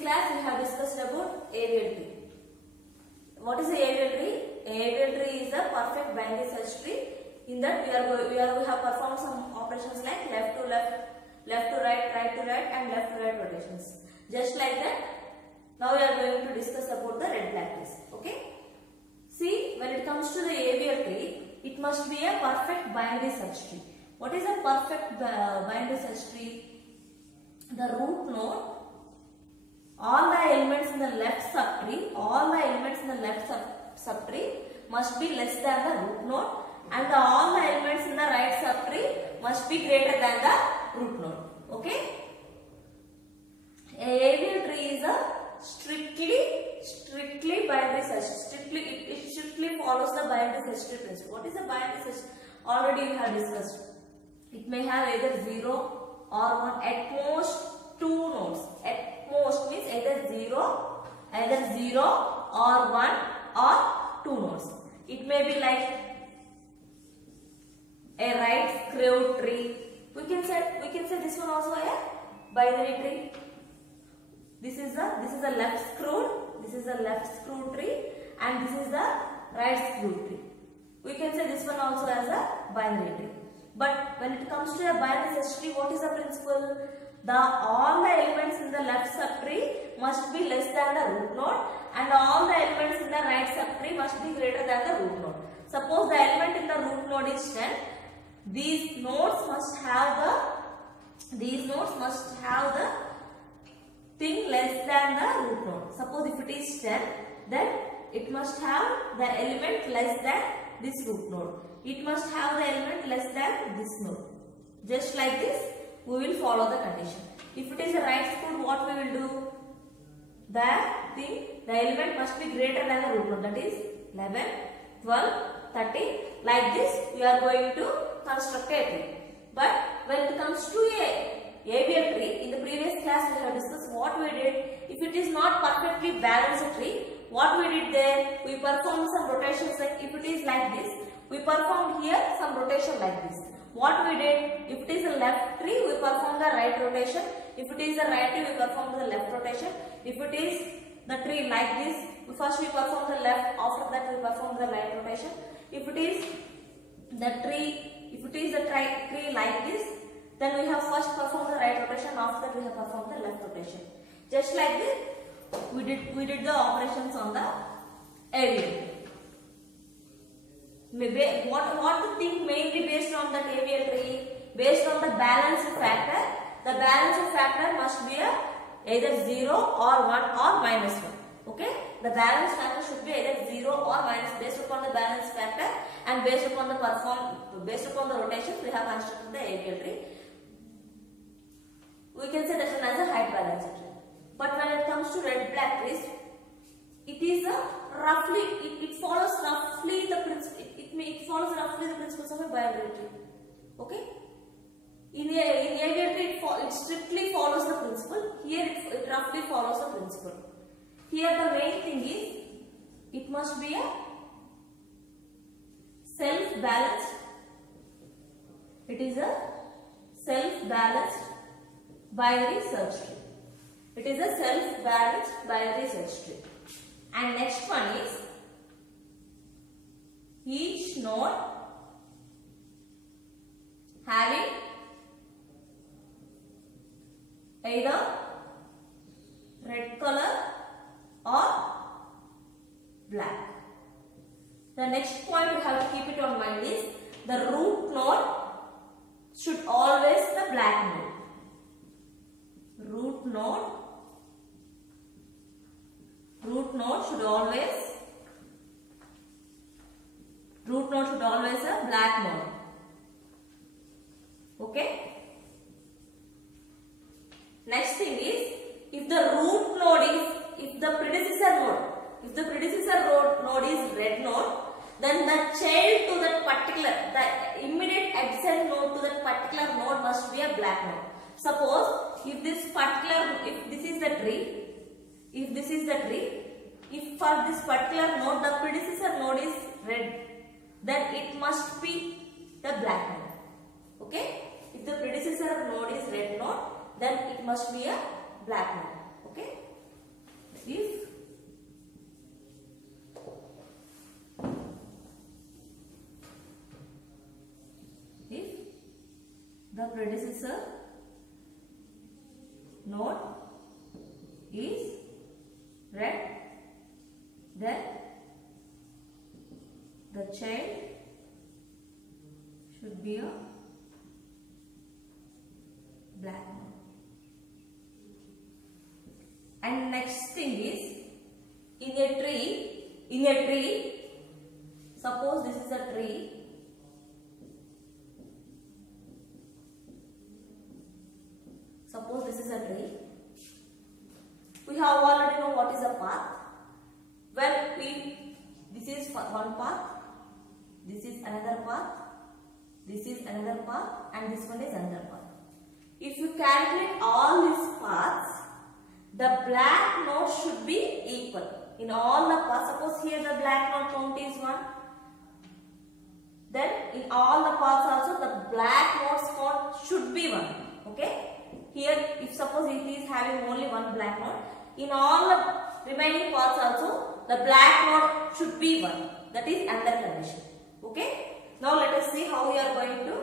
class we have discussed about aerial tree. What is the aerial tree? Aerial tree is a perfect binary search tree. In that we have performed some operations like left to left, left to right, right to right, and left to right rotations. Just like that. Now we are going to discuss about the red black trees. Okay. See, when it comes to the aerial tree, it must be a perfect binary search tree. What is a perfect binary search tree? The root node, all the elements in the left subtree, must be less than the root node, and all the elements in the right subtree must be greater than the root node. Okay? Aerial tree is a strictly binary search. It strictly follows the binary search tree principle. What is a binary search? Already we have discussed. It may have either 0 or 1, at most 2 nodes. At most means either 0 or 1 or 2 nodes. It may be like a right screwed tree. We can say this one also a binary tree. This is a left screwed tree, and this is the right screwed tree. We can say this one also as a binary tree. But when it comes to a binary search tree, what is the principle? All the elements in the left subtree must be less than the root node, and all the elements in the right subtree must be greater than the root node. Suppose the element in the root node is 10. These nodes must have the thing less than the root node. Suppose if it is 10, then it must have the element less than this root node. It must have the element less than this node. Just like this, we will follow the condition. If it is a right screwed, what we will do? The element must be greater than the root node. That is 11, 12, 13. Like this, we are going to construct a tree. But when it comes to a aerial tree, in the previous class we have discussed what we did. If it is not perfectly balanced tree, what we did there? We performed some rotations. Like if it is like this, we performed here some rotation like this. What we did? If it is a left tree, we perform the right rotation. If it is a right tree, we perform the left rotation. If it is the tree like this, first we perform the left, after that we perform the right rotation. If it is the tree like this, then we have first performed the right rotation, after that we have performed the left rotation. Just like this, we did the operations on the aerial. What to think mainly based on that aerial tree? Based on the balanced factor. The balanced factor must be either 0 or 1 or minus 1. Okay? The balanced factor should be either 0 or minus, based upon the balanced factor and based upon the rotation we have constructed the aerial tree. We can say that one as a height balanced tree. But when it comes to red black trees, it is it follows roughly the principle. It follows roughly the principles of a binary tree. Okay? In aerial tree, it strictly follows the principle. Here it roughly follows the principle. Here the main thing is, it must be a self-balanced. It is a self-balanced binary search tree. It is a self-balanced binary search tree. And next one is, each node having either red color or black. The next point we have to keep it on mind is, the root node should always the black node. Root node should always a black node. Okay? Next thing is, if the predecessor node is red node, then the child to that particular, the immediate adjacent node to that particular node must be a black node. Suppose if this is the tree, if for this particular node the predecessor node is red, then it must be the black node. Okay? If the predecessor node is red node, then it must be a black node. Okay? if the predecessor node is red, then the child should be a black node. And next thing is, in a tree, suppose this is a tree. Suppose this is a tree. We have already know what is a path. Well, this is one path, this is another path, this is another path, and this one is another path. If you calculate all these paths, the black node should be equal. In all the paths, suppose here the black node count is 1. Then in all the paths also the black nodes count should be 1. Okay? Here, if suppose it is having only one black node, in all the remaining paths also the black node should be 1. That is another condition. Okay? Now let us see how we are going to.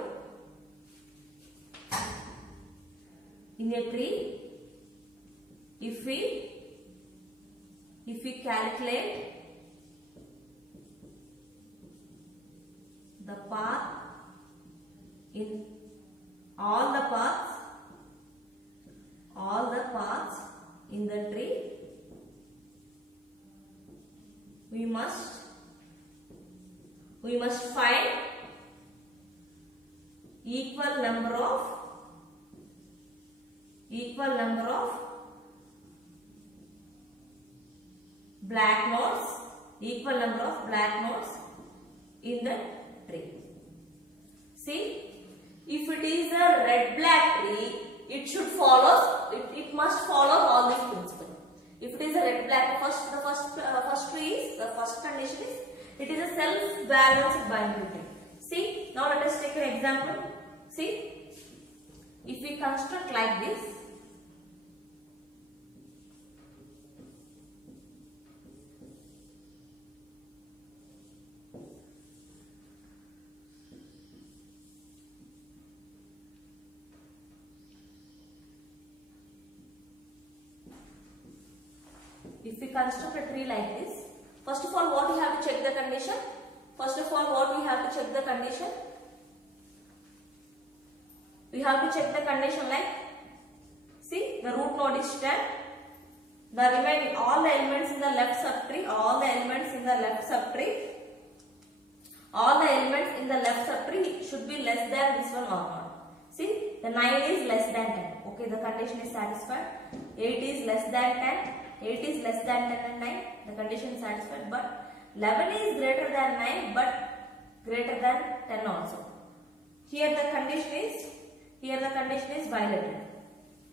In a tree, if we calculate the path in all the paths in the tree, we must find equal number of black nodes, in the tree. See, if it is a red-black tree, it must follow all these principles. If it is a red-black, the first condition is it is a self-balanced binary tree. See, now let us take an example. See, if we construct like this, if we construct a tree like this, first of all, what we have to check the condition? We have to check the condition like, see, the root node is 10. The remaining all the elements in the left subtree, should be less than this one or not. See, the 9 is less than 10. Okay, the condition is satisfied. 8 is less than 10. 8 is less than 10 and 9. The condition is satisfied. But 11 is greater than 9, but greater than 10 also. Here the condition is violated.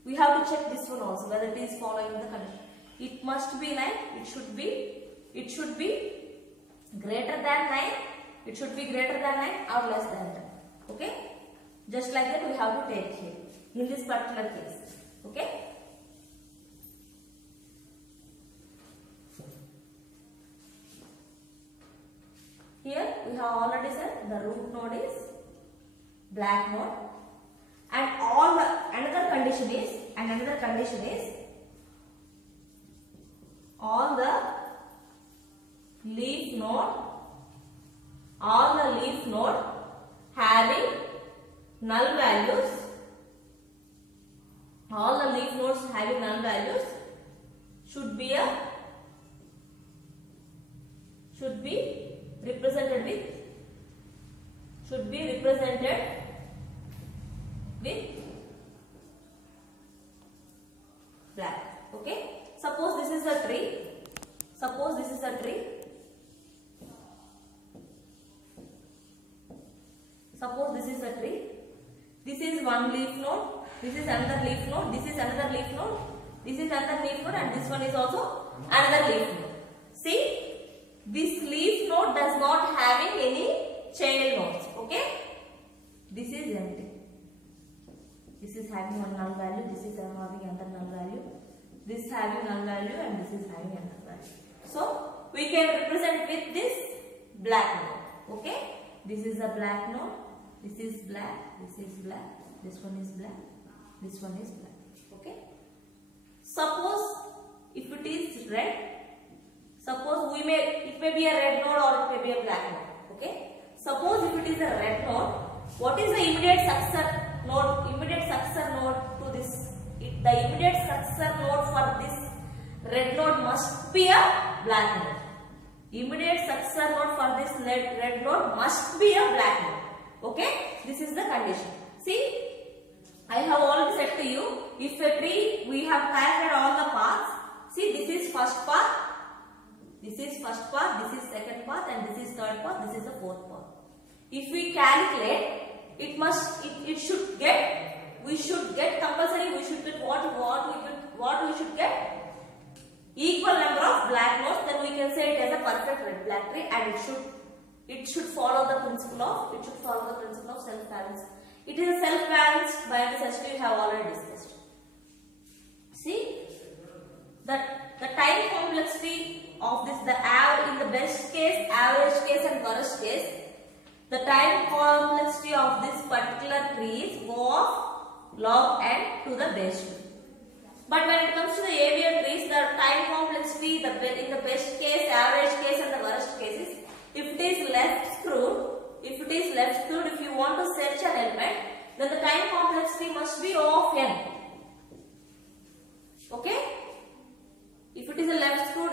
We have to check this one also, whether it is following the condition. It must be like, it should be greater than 9. It should be greater than 9 or less than 10. Okay? Just like that we have to take here in this particular case. Okay? Here we have already said the root node is black node, and another condition is all the leaf node having null values. All the leaf nodes having null values should be represented with black. Okay. Suppose this is a tree. This is one leaf node. This is another leaf node. This is another leaf node. This is another leaf node, and this one is also another leaf node. See, this leaf node does not having any child nodes. Okay. This is empty. This is having one null value. This is having another null value. this having null value and this is having a null value. So we can represent with this black node. Okay, this is a black node, this is black, this is black, this one is black, this one is black. Okay, suppose if it is red, suppose it may be a red node or it may be a black node. Okay, suppose if it is a red node, what is the immediate successor node? Immediate successor node to this. The immediate successor node for this red node must be a black node. Immediate successor node for this red node must be a black node. Okay, this is the condition. See, I have already said to you, if a tree we have calculated all the paths. See, this is first path, this is first path, this is second path, and this is third path, this is the fourth path. If we calculate, it should get, we should get compulsory, we should get what we should get equal number of black nodes, then we can say it as a perfect red black tree, and it should follow the principle of self-balance. It is a self-balanced binary search tree we have already discussed. See, the time complexity of this, in the best case, average case and worst case, the time complexity of this particular tree is O of log n to the base 2. But when it comes to the AVL trees, the time complexity in the best case, average case and the worst cases, if it is left screwed, if you want to search an element, then the time complexity must be O of n. Okay? If it is a left screwed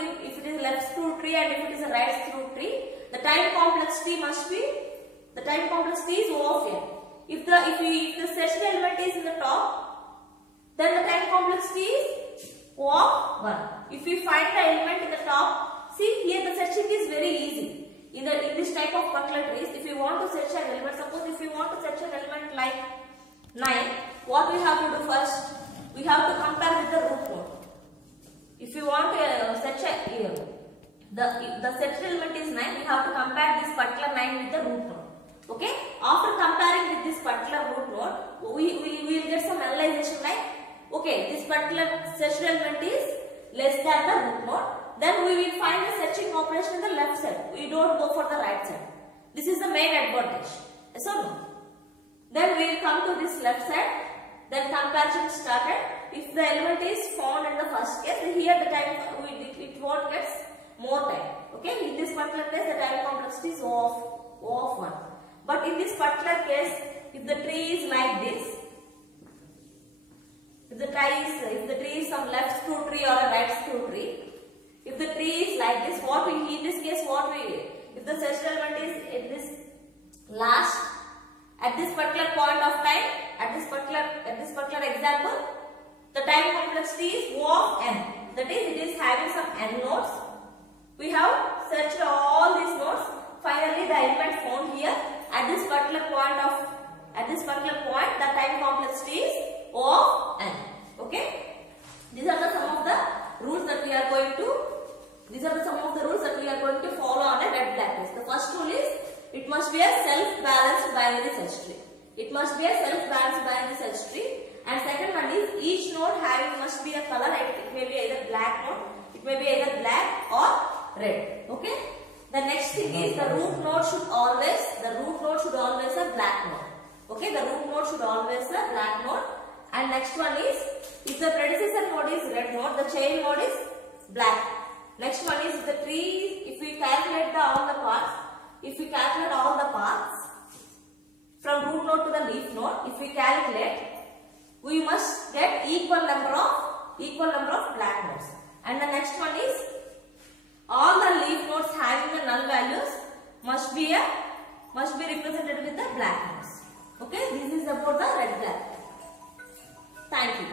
tree and if it is a right screwed tree, the time complexity is O of n. If the searched element is in the top, then the time complexity is O of 1. If we find the element in the top, see here the searching is very easy. In this type of particular trees, if you want to search an element, suppose if you want to search an element like 9, what we have to do first? We have to compare with the root node. If you want to search the searched element is 9, we have to compare this particular 9 with the root node. Okay? After comparing with this particular root node, we will get some analyzation like, okay, this particular searched element is less than the root node. Then we will find the searching operation in the left side. We don't go for the right side. This is the main advantage. Yes or no? Then we will come to this left side. Then comparison started. If the element is found in the first case, here the time it won't get more time. Okay? In this particular case, the time complexity is O of 1. But in this particular case, if the tree is like this, if the tree is some left screw tree or a right screw tree, if the tree is like this, if the searched element is in this last, at this particular point of time, at this particular example, the time complexity is O of n. That is, it is having some n nodes. We have searched all these nodes. Finally, the element found here at this particular point, the time complexity is O of n. Okay? These are the some of the rules that we are going to follow on a red black test. The first rule is it must be a self-balanced binary search tree. And second one is each node must be a color. It may be either black node, it may be either black or red. Okay. The next thing is the root node should always a black node. Okay. The root node should always a black node. And next one is, if the predecessor node is red node, the chain node is black. Next one is the tree, if we calculate all the paths from root node to the leaf node, if we calculate, we must get equal number of black nodes. And the next one is, all the leaf nodes having the null values must be represented with the black nodes. Okay, this is about the red black. Thank you.